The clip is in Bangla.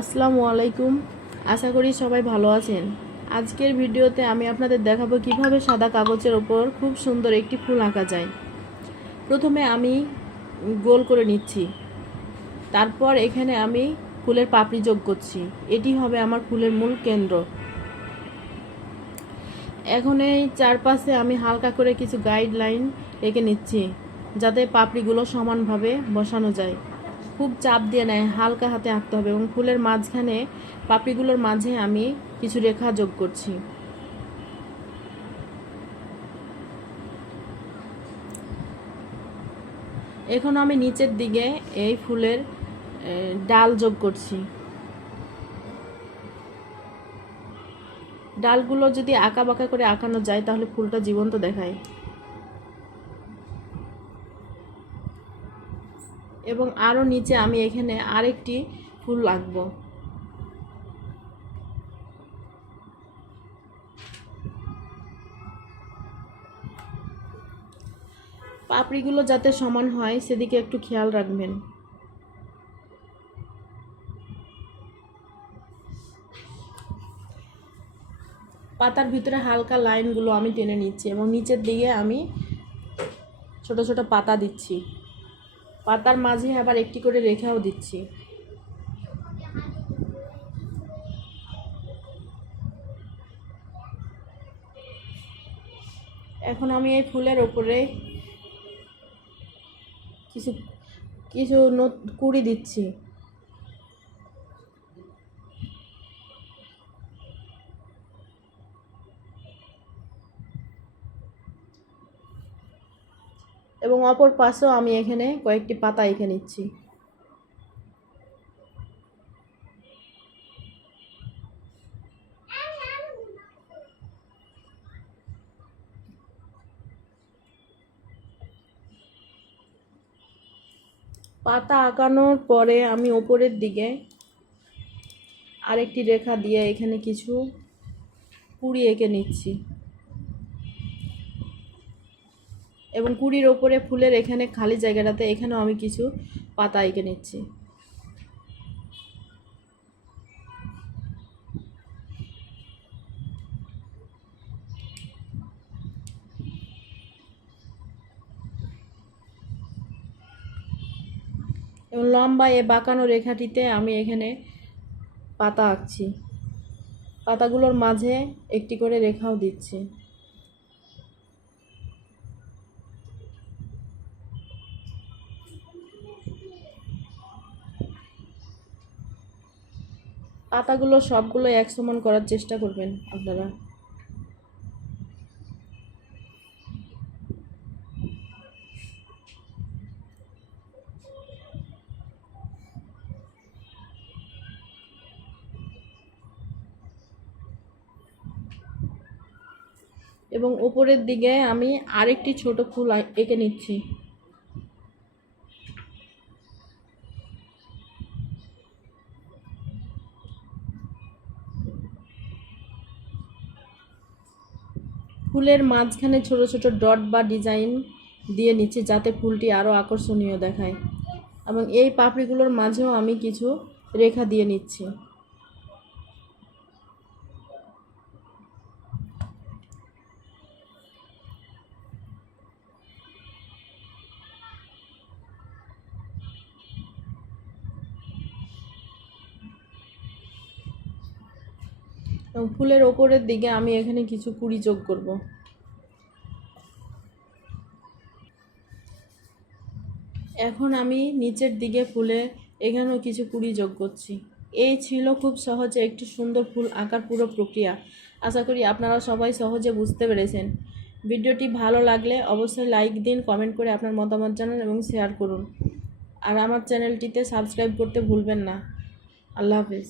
আসসালামু আলাইকুম। আশা করি সবাই ভালো আছেন। আজকের ভিডিওতে আমি আপনাদের দেখাবো কিভাবে সাদা কাগজের ওপর খুব সুন্দর একটি ফুল আঁকা যায়। প্রথমে আমি গোল করে নিচ্ছি, তারপর এখানে আমি ফুলের পাপড়ি যোগ করছি। এটি হবে আমার ফুলের মূল কেন্দ্র। এখন এই চারপাশে আমি হালকা করে কিছু গাইডলাইন এঁকে নিচ্ছি, যাতে পাপড়িগুলো সমানভাবে বসানো যায়। খুব চাপ দিয়ে নেয়, হালকা হাতে আঁকতে হবে। এবং ফুলের মাঝখানে পাপড়িগুলোর মাঝে আমি কিছু রেখা যোগ করছি। এখন আমি নিচের দিকে এই ফুলের ডাল যোগ করছি। ডালগুলো যদি আঁকা বাঁকা করে আঁকানো যায় তাহলে ফুলটা জীবন্ত দেখায়। এবং আরও নিচে আমি এখানে আরেকটি ফুল আঁকবো। পাপড়িগুলো যাতে সমান হয় সেদিকে একটু খেয়াল রাখবেন। পাতার ভিতরে হালকা লাইনগুলো আমি টেনে নিচ্ছি এবং নিচের দিকে আমি ছোট ছোট পাতা দিচ্ছি। পাতার মাঝে আবার একটি করে রেখাও দিচ্ছি। এখন আমি এই ফুলের ওপরে কিছু কিছু কুড়ি দিচ্ছি। এবং অপর পাশেও আমি এখানে কয়েকটি পাতা এঁকে নিচ্ছি। পাতা আঁকানোর পরে আমি ওপরের দিকে আরেকটি রেখা দিয়ে এখানে কিছু কুড়ি এঁকে নিচ্ছি। এবং কুড়ির ওপরে ফুলের এখানে খালি জায়গাটাতে এখানেও আমি কিছু পাতা এঁকে নিচ্ছি। এবং লম্বা এ বাঁকানো রেখাটিতে আমি এখানে পাতা আঁকছি। পাতাগুলোর মাঝে একটি করে রেখাও দিচ্ছি। পাতাগুলো সবগুলো এক সমান করার চেষ্টা করবেন আপনারা। এবং উপরের দিকে আমি আরেকটি ছোট ফুল এঁকে নিচ্ছি। ফুলের মাঝখানে ছোট ছোট ডট বা ডিজাইন দিয়ে নিচ্ছি, যাতে ফুলটি আরও আকর্ষণীয় দেখায়। এবং এই পাপড়িগুলোর মাঝেও আমি কিছু রেখা দিয়ে নিচ্ছি। এবং ফুলের ওপরের দিকে আমি এখানে কিছু কুড়ি যোগ করব। এখন আমি নিচের দিকে ফুলে এখানেও কিছু কুড়ি যোগ করছি। এই ছিল খুব সহজে একটি সুন্দর ফুল আঁকার পুরো প্রক্রিয়া। আশা করি আপনারা সবাই সহজে বুঝতে পেরেছেন। ভিডিওটি ভালো লাগলে অবশ্যই লাইক দিন, কমেন্ট করে আপনার মতামত জানান এবং শেয়ার করুন। আর আমার চ্যানেলটিতে সাবস্ক্রাইব করতে ভুলবেন না। আল্লাহ হাফেজ।